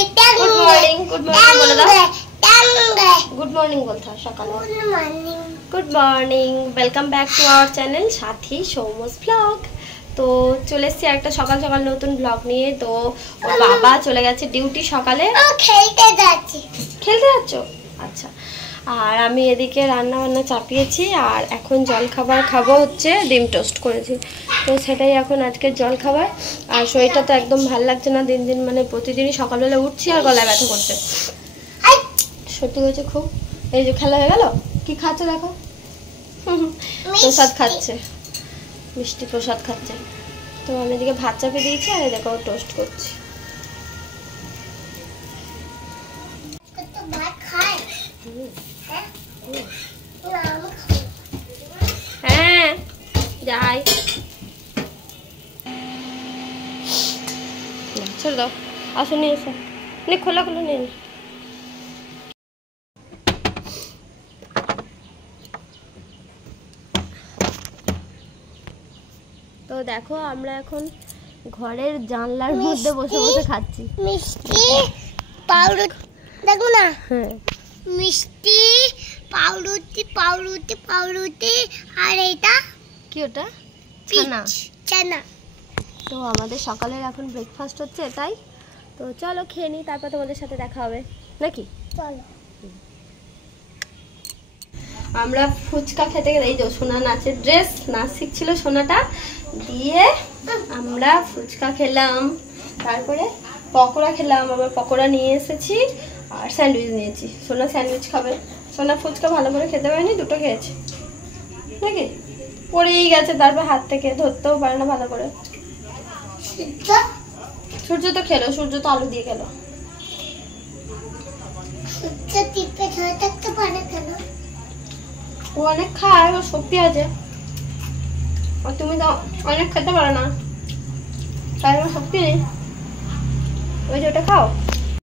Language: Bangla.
गुड मॉर्निंग बोलो दाओ। गुड मॉर्निंग बोलता सकाले। Good morning, welcome back to our channel साथी सौमस ब्लग। तो चले एসেছি একটা সকাল সকাল নতুন ব্লগ নিয়ে। তো ওর বাবা চলে গেছে ডিউটি সকালে। খেলতে যাচ্ছি। খেলতে যাচ্ছ? আচ্ছা। আর আমি এদিকে রান্না বান্না চাপিয়েছি আর এখন জল খাবার খাবো, হচ্ছে ডিম টোস্ট করেছি। তো সেটাই এখন আজকের জল খাবার। আর শরীরটা তো একদম ভালো লাগছে না, দিন দিন মানে প্রতিদিনই সকালবেলা উঠছি আর গলায় ব্যথা করছে, সত্যি হয়েছে খুব। এই যে খেলা হয়ে গেল, কি খাচ্ছে দেখো, প্রসাদ খাচ্ছে, মিষ্টি প্রসাদ খাচ্ছে। তো আমি এদিকে ভাত চাপিয়ে দিয়েছি আর এই দেখো টোস্ট করছি। হ্যাঁ যাই, ছেড়ে দাও, আসো নিয়ে এসো, খোলা খোলা নিয়ে। তো দেখো আমরা এখন ঘরের জানলার মধ্যে বসে বসে খাচ্ছি মিষ্টি পাউরুটি, দেখো না। হ্যাঁ মিষ্টি পাউরুটি পাউরুটি পাউরুটি আর এটা কি, ওটা ছানা। ছানা। তো আমাদের সকালের এখন ব্রেকফাস্ট হচ্ছে এটাই। তো চলো খেয়ে নিই, তারপর তোমাদের সাথে দেখা হবে নাকি। চলো। আমরা ফুচকা খেতে গেলে, এই যে সোনা নাচের ড্রেস, নাচ শিখছিল সোনাটা দিয়ে, আমরা ফুচকা খেলাম, তারপরে পকোড়া খেলাম, আবার পকোড়া নিয়ে এসেছি আর স্যান্ডউইচ নিয়েছি। সোনা স্যান্ডউইচ খাবে, সোনা ফুচকা ভালো করে খেতে পারেনি, দুটো খেয়েছে নাকি, পড়েই গেছে, তারপর হাত থেকে ধরতেও পারে না ভালো করে। সূর্য তো খেলো, সূর্য তো আলু দিয়ে খেলো। ও অনেক খায়, ওর শক্তি আছে, আর তুমি তো অনেক খেতে পারো না, তাই আমার শক্তি নেই। ওই যে ওটা খাও।